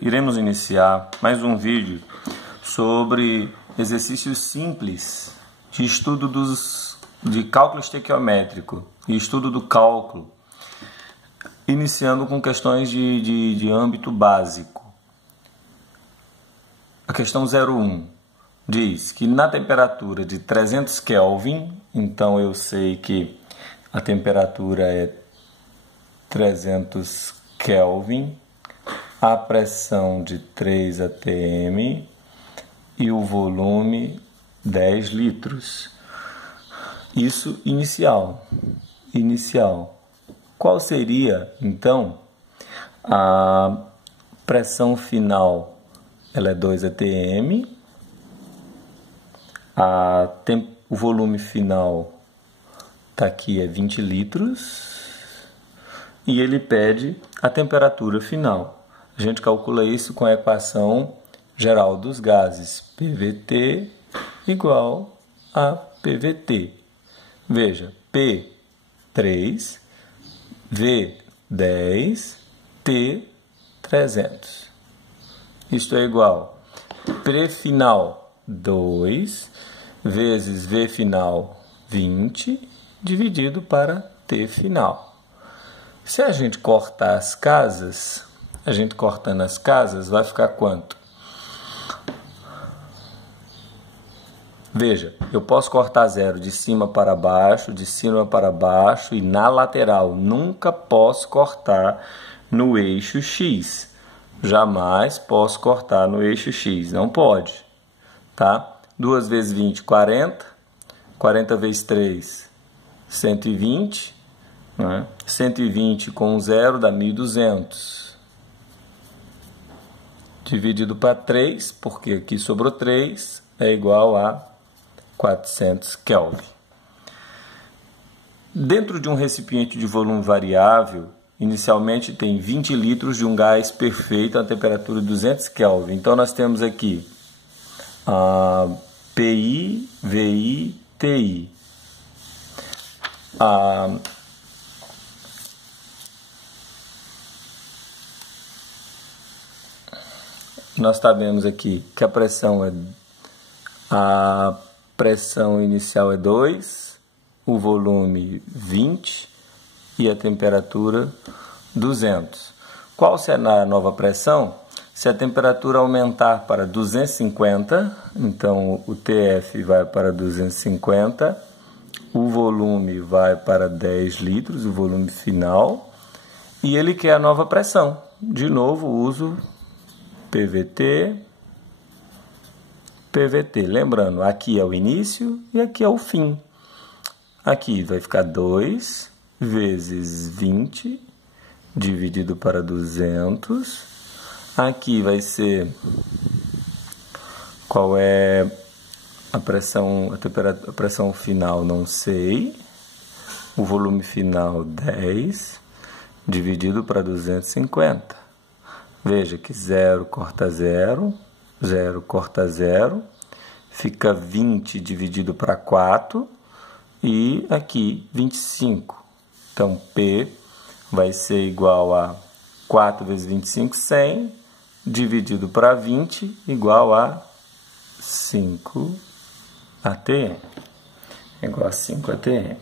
iremos iniciar mais um vídeo sobre exercícios simples de estudo de cálculo estequiométrico e estudo do cálculo, iniciando com questões de âmbito básico. A questão 01 diz que na temperatura de 300 Kelvin, então eu sei que a temperatura é 300 Kelvin, a pressão de 3 atm e o volume 10 litros. Isso inicial. Qual seria, então, a pressão final? Ela é 2 atm. O volume final está aqui, é 20 litros. E ele pede a temperatura final. A gente calcula isso com a equação geral dos gases. PVT igual a PVT. Veja, P 3, V 10, T 300. Isto é igual P final 2 vezes V final 20 dividido para T final. Se a gente cortar as casas, cortando as casas, vai ficar quanto? Veja, eu posso cortar zero de cima para baixo e na lateral. Nunca posso cortar no eixo X. Jamais posso cortar no eixo X. Não pode. Tá? 2 vezes 20, 40. 40 vezes 3, 120. Né? 120 com 0 dá 1.200. Dividido para 3, porque aqui sobrou 3, é igual a 400 Kelvin. Dentro de um recipiente de volume variável, inicialmente tem 20 litros de um gás perfeito a temperatura de 200 Kelvin. Então nós temos aqui PI, VI, TI. Nós sabemos aqui que a pressão inicial é 2, o volume 20 e a temperatura 200. Qual será a nova pressão? Se a temperatura aumentar para 250, então o TF vai para 250, o volume vai para 10 litros, o volume final, e ele quer a nova pressão. De novo, uso PVT. Lembrando, aqui é o início e aqui é o fim. Aqui vai ficar 2 vezes 20 dividido para 200. Aqui vai ser qual é a pressão, a pressão final, não sei. O volume final 10 dividido para 250. Veja que 0 corta 0, 0 corta 0, fica 20 dividido para 4 e aqui 25. Então, P vai ser igual a 4 vezes 25, 100, dividido para 20, igual a 5 atm. Igual a 5 atm.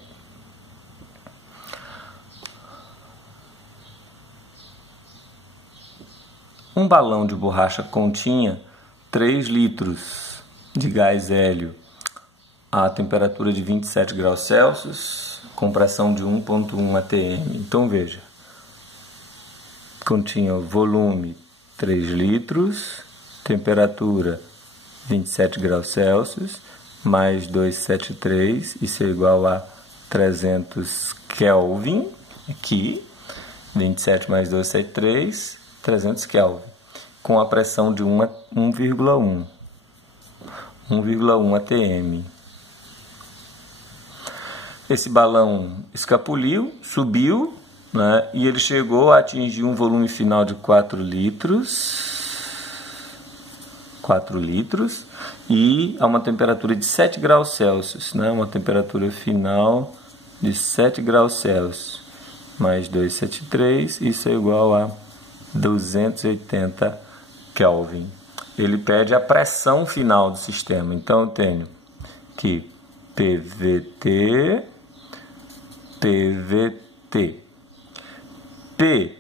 Um balão de borracha continha 3 litros de gás hélio a temperatura de 27 graus Celsius, com pressão de 1,1 atm. Então, veja, continha volume 3 litros, temperatura 27 graus Celsius, mais 273, isso é igual a 300 Kelvin, aqui, 27 mais 273, 300 Kelvin, com a pressão de 1,1 atm. Esse balão escapuliu, subiu, né, e ele chegou a atingir um volume final de 4 litros e a uma temperatura de 7 graus Celsius, né, uma temperatura final de 7 graus Celsius, mais 273, isso é igual a 280 Kelvin. Ele pede a pressão final do sistema. Então, eu tenho que PVT, PVT. P,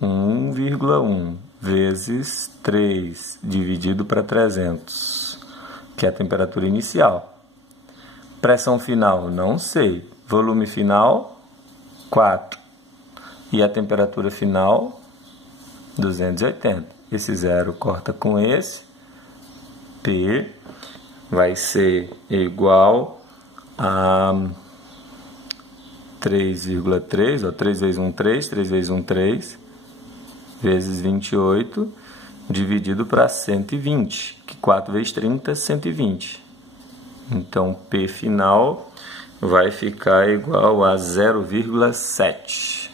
1,1 vezes 3 dividido para 300, que é a temperatura inicial. Pressão final, não sei. Volume final, 4. E a temperatura final, 280. Esse zero corta com esse. P vai ser igual a 3,3, 3 vezes 1, 3, 3 vezes 1, 3, vezes 28, dividido para 120, que 4 vezes 30, 120. Então, P final vai ficar igual a 0,7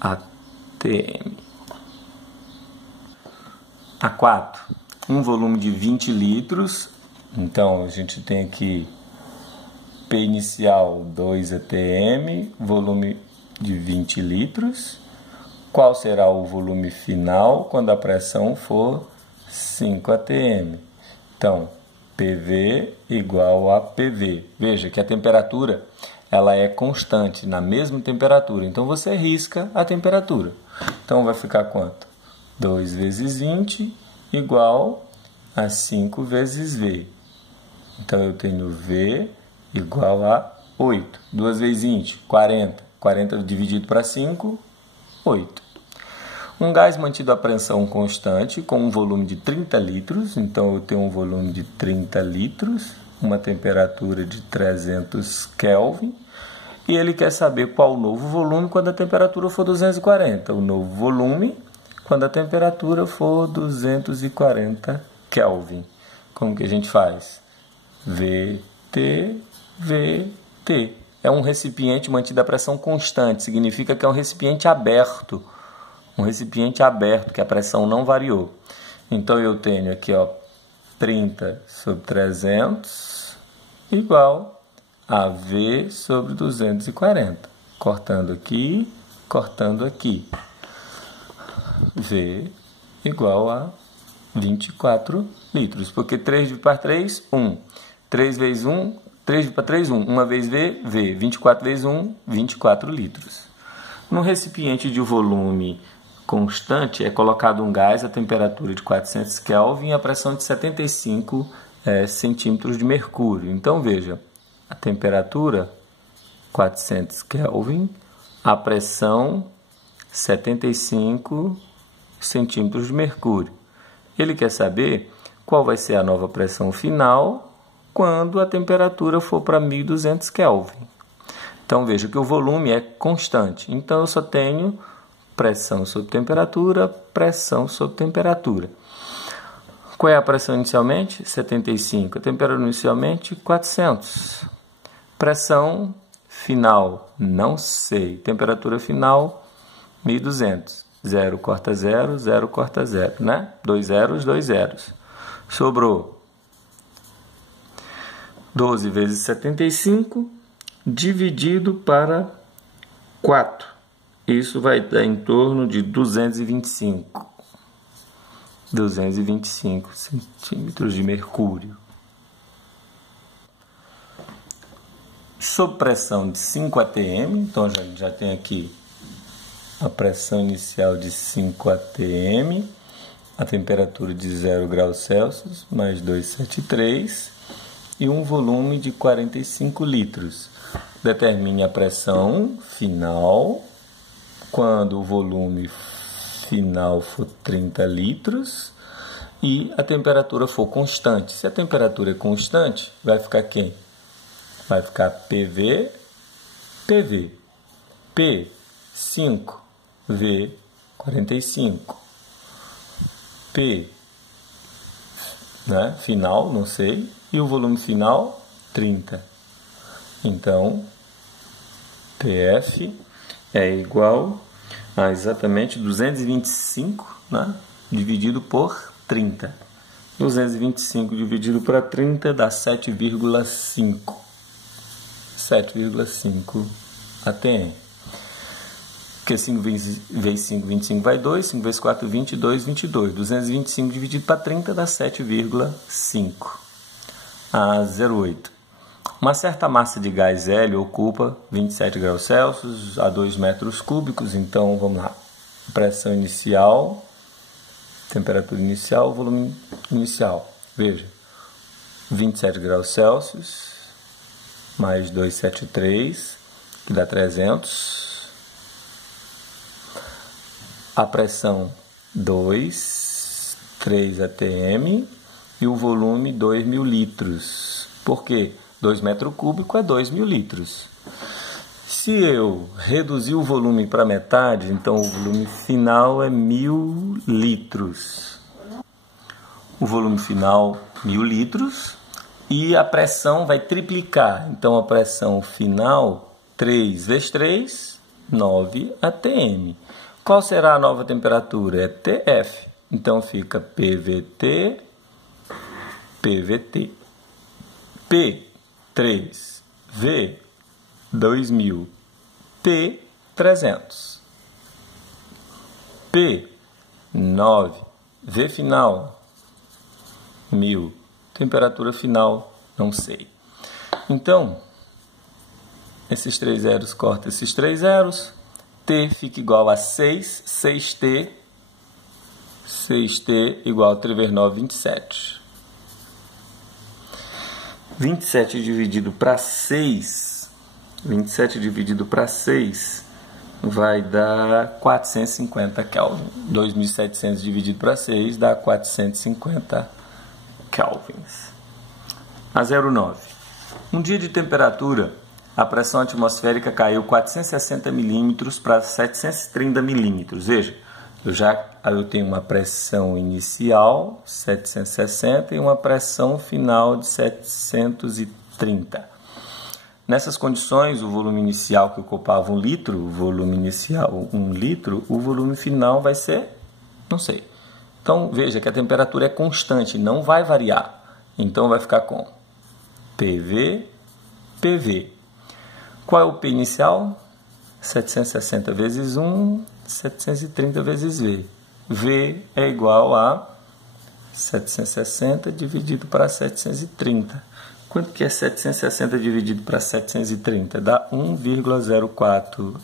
ATM. A4, um volume de 20 litros, então a gente tem aqui P inicial 2 ATM, volume de 20 litros. Qual será o volume final quando a pressão for 5 ATM? Então, PV igual a PV. Veja que a temperatura ela é constante, na mesma temperatura. Então, você risca a temperatura. Então, vai ficar quanto? 2 vezes 20 igual a 5 vezes V. Então, eu tenho V igual a 8. 2 vezes 20, 40. 40 dividido para 5, 8. Um gás mantido a pressão constante com um volume de 30 litros. Então, eu tenho um volume de 30 litros, uma temperatura de 300 Kelvin. E ele quer saber qual o novo volume quando a temperatura for 240. O novo volume quando a temperatura for 240 Kelvin. Como que a gente faz? VT, VT. É um recipiente mantido a pressão constante. Significa que é um recipiente aberto. Um recipiente aberto, que a pressão não variou. Então, eu tenho aqui, 30 sobre 300 igual a V sobre 240. Cortando aqui, cortando aqui. V igual a 24 litros. Porque 3 dividido para 3, 1. 3 vezes 1, 3 para 3, 1. Uma vez V, V. 24 vezes 1, 24 litros. No recipiente de volume constante é colocado um gás a temperatura de 400 Kelvin e a pressão de 75 centímetros de mercúrio. Então, veja, a temperatura 400 Kelvin, a pressão 75 centímetros de mercúrio. Ele quer saber qual vai ser a nova pressão final quando a temperatura for para 1200 Kelvin. Então, veja que o volume é constante. Então, eu só tenho pressão sobre temperatura, pressão sobre temperatura. Qual é a pressão inicialmente? 75. A temperatura inicialmente? 400. Pressão final? Não sei. Temperatura final? 1200. 0 corta 0, 0 corta 0, né? 2 zeros, 2 zeros. Sobrou 12 vezes 75 dividido para 4. Isso vai dar em torno de 225 centímetros de mercúrio. Sob pressão de 5 atm, então já tem aqui a pressão inicial de 5 atm, a temperatura de 0 graus Celsius, mais 273, e um volume de 45 litros. Determine a pressão final quando o volume final for 30 litros e a temperatura for constante. Se a temperatura é constante, vai ficar quem? Vai ficar PV, PV. P, 5. V, 45. P, né? Final, não sei. E o volume final, 30. Então, PF é igual a exatamente 225, né? Dividido por 30. 225 dividido por 30 dá 7,5. 7,5 atm. Porque 5 vezes 5, 25 vai 2, 5 vezes 4, 22, 22. 225 dividido para 30 dá 7,5. A 0,8. Uma certa massa de gás hélio ocupa 27 graus Celsius a 2 metros cúbicos. Então, vamos lá. Pressão inicial, temperatura inicial, volume inicial. Veja, 27 graus Celsius mais 273, que dá 300. A pressão 3 atm e o volume 2.000 litros. Por quê? 2 metros cúbicos é 2.000 litros. Se eu reduzir o volume para metade, então o volume final é 1.000 litros. O volume final, 1.000 litros. E a pressão vai triplicar. Então a pressão final, 3 vezes 3, 9 atm. Qual será a nova temperatura? É TF. Então fica PVT, PVT. P3, V, 2.000, T, 300. P9, V final, 1.000. Temperatura final, não sei. Então, esses 3 zeros cortam esses 3 zeros. T fica igual a 6, 6T igual a 3 vezes 9, 27. 27 dividido para 6, 27 dividido para 6 vai dar 450 Kelvin. 2.700 dividido para 6 dá 450 Kelvins. A 0,9. Um dia de temperatura, a pressão atmosférica caiu 460 milímetros para 730 milímetros. Veja, eu tenho uma pressão inicial, 760, e uma pressão final de 730. Nessas condições, o volume inicial que ocupava 1 litro, o volume inicial 1 litro, o volume final vai ser, não sei. Então, veja que a temperatura é constante, não vai variar. Então, vai ficar com PV, PV. Qual é o P inicial? 760 vezes 1, 730 vezes V. V é igual a 760 dividido para 730. Quanto que é 760 dividido para 730? Dá 1,04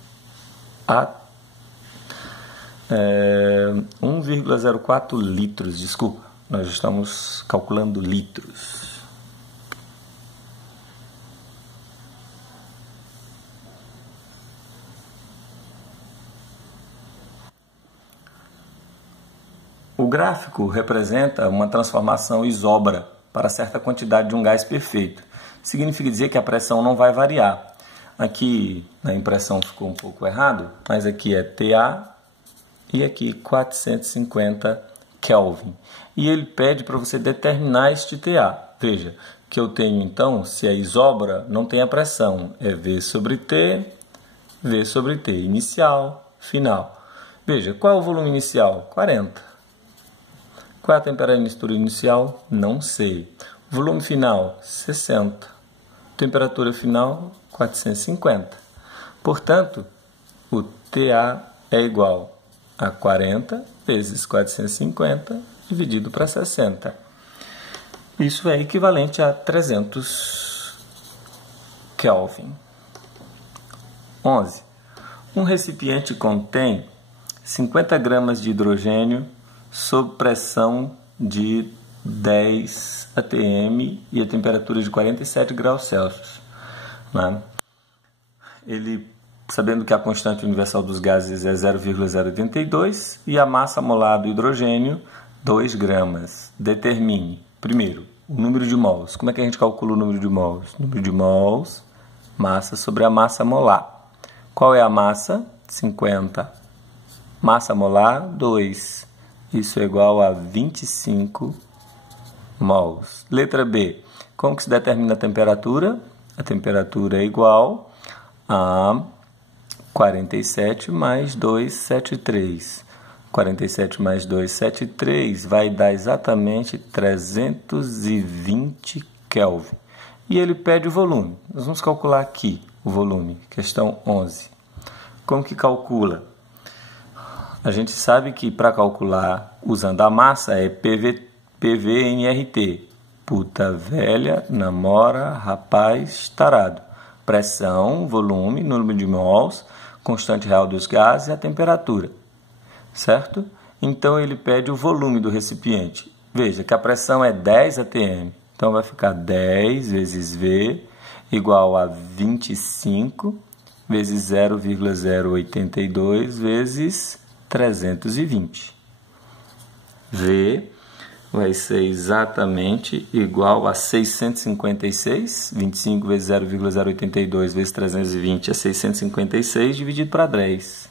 1,04 litros. Desculpa, nós estamos calculando litros. O gráfico representa uma transformação isóbara para certa quantidade de um gás perfeito. Significa dizer que a pressão não vai variar. Aqui na impressão ficou um pouco errado, mas aqui é TA e aqui 450 Kelvin. E ele pede para você determinar este TA. Veja que eu tenho então, se é isóbara, não tem a pressão. É V sobre T, V sobre T. Inicial, final. Veja, qual é o volume inicial? 40. Qual é a temperatura inicial? Não sei. Volume final? 60. Temperatura final? 450. Portanto, o TA é igual a 40 vezes 450 dividido para 60. Isso é equivalente a 300 Kelvin. 11. Um recipiente contém 50 gramas de hidrogênio sob pressão de 10 atm e a temperatura de 47 graus Celsius. Né? Ele, sabendo que a constante universal dos gases é 0,082 e a massa molar do hidrogênio 2 gramas. Determine, primeiro, o número de mols. Como é que a gente calcula o número de mols? Número de mols, massa sobre a massa molar. Qual é a massa? 50. Massa molar, 2. Isso é igual a 25 mols. Letra B. Como que se determina a temperatura? A temperatura é igual a 47 mais 273. 47 mais 273 vai dar exatamente 320 Kelvin. E ele pede o volume. Nós vamos calcular aqui o volume. Questão 11. Como que calcula? a gente sabe que para calcular usando a massa é PV/NRT. Puta velha, namora, rapaz, tarado. Pressão, volume, número de mols, constante real dos gases e a temperatura. Certo? Então ele pede o volume do recipiente. Veja que a pressão é 10 atm. Então vai ficar 10 vezes V igual a 25 vezes 0,082 vezes 320. V vai ser exatamente igual a 656. 25 vezes 0,082 vezes 320 é 656 dividido para 10.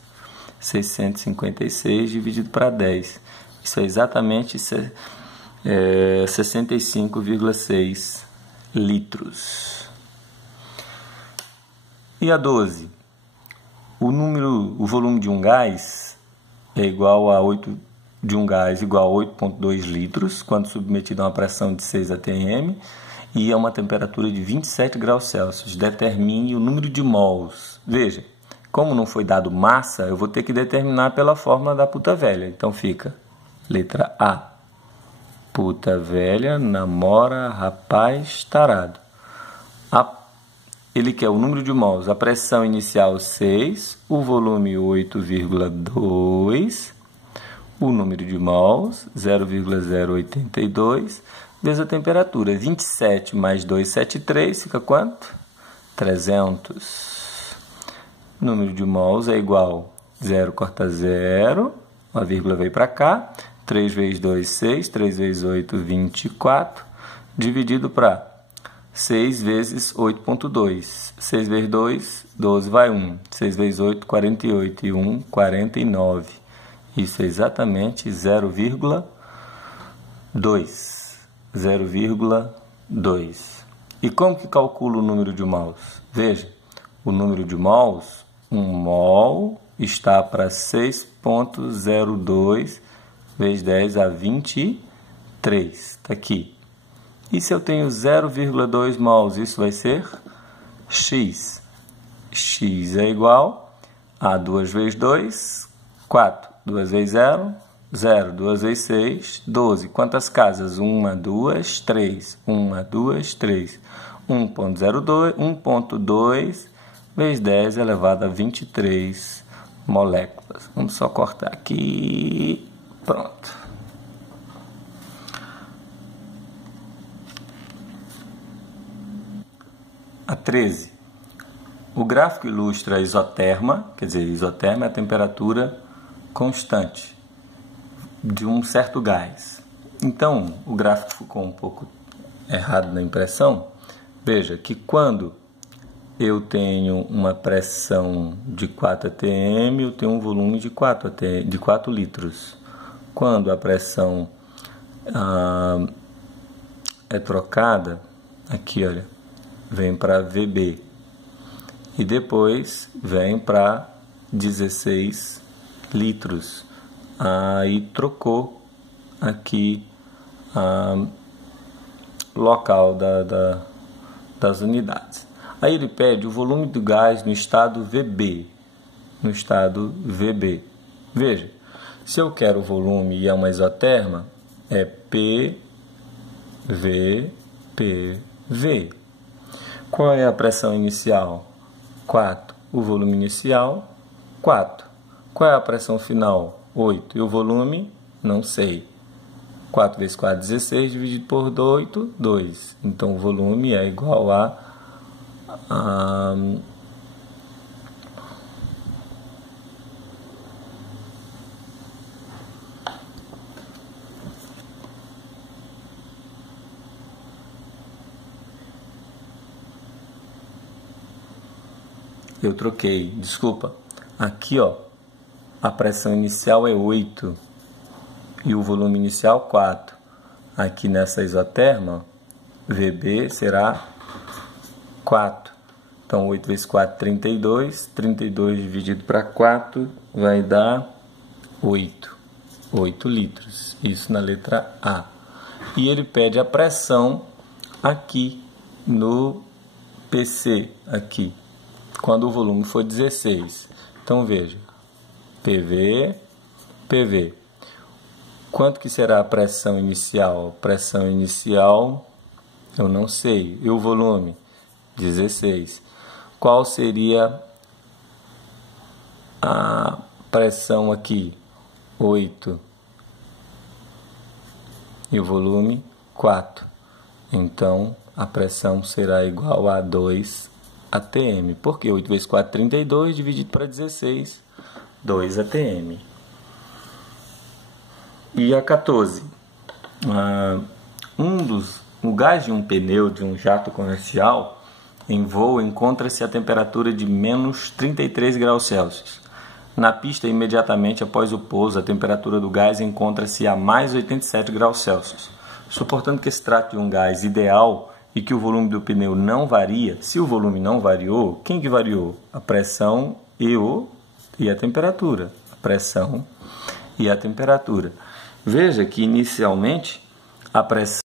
656 dividido para 10. Isso é exatamente 65,6 litros. E a 12? O volume de um gás é igual a 8,2 litros quando submetido a uma pressão de 6 atm e a uma temperatura de 27 graus Celsius. Determine o número de mols. Veja, como não foi dado massa, eu vou ter que determinar pela fórmula da puta velha. Então fica letra A. Puta velha, namora, rapaz, tarado. Ele quer o número de mols, a pressão inicial 6, o volume 8,2, o número de mols 0,082, vezes a temperatura 27 mais 273, fica quanto? 300. O número de mols é igual 0 corta 0, a vírgula veio para cá, 3 vezes 2, 6, 3 vezes 8, 24, dividido para 6 vezes 8,2. 6 vezes 2, 12 vai 1. 6 vezes 8, 48. E 1, 49. Isso é exatamente 0,2. 0,2. E como que calcula o número de mols? Veja, o número de mols, 1 mol está para 6,02 vezes 10 a 23. Está aqui. E se eu tenho 0,2 mols, isso vai ser X. X é igual a 2 vezes 2, 4. 2 vezes 0, 0. 2 vezes 6, 12. Quantas casas? 1, 2, 3. 1, 2, 3. 1,02, 1,2 vezes 10 elevado a 23 moléculas. Vamos só cortar aqui. Pronto. A 13. O gráfico ilustra a isoterma, quer dizer, isoterma é a temperatura constante de um certo gás. Então, o gráfico ficou um pouco errado na impressão. Veja que quando eu tenho uma pressão de 4 atm, eu tenho um volume de 4 litros. Quando a pressão é trocada, aqui olha, vem para VB e depois vem para 16 litros. Aí trocou aqui local das unidades. Aí ele pede o volume do gás no estado VB. No estado VB. Veja, se eu quero o volume e é uma isoterma, é PV. Qual é a pressão inicial? 4. O volume inicial, 4. Qual é a pressão final? 8. E o volume? Não sei. 4 vezes 4, 16, dividido por 8, 2. Então, o volume é igual a eu troquei, desculpa. Aqui, ó, a pressão inicial é 8 e o volume inicial 4. Aqui nessa isoterma, VB será 4. Então, 8 vezes 4, 32. 32 dividido para 4 vai dar 8. 8 litros. Isso na letra A. E ele pede a pressão aqui no PC, aqui, quando o volume for 16. Então, veja, PV PV. Quanto que será a pressão inicial? Pressão inicial, eu não sei. E o volume? 16. Qual seria a pressão aqui? 8. E o volume? 4. Então, a pressão será igual a 2 atm. Por quê? 8 vezes 4, 32, dividido para 16, 2 atm. E a 14. O gás de um pneu de um jato comercial em voo encontra-se a temperatura de menos 33 graus Celsius. Na pista, imediatamente após o pouso, a temperatura do gás encontra-se a mais 87 graus Celsius. Suportando que se trate de um gás ideal e que o volume do pneu não varia, se o volume não variou, quem que variou? A pressão e a temperatura. A pressão e a temperatura. Veja que inicialmente a pressão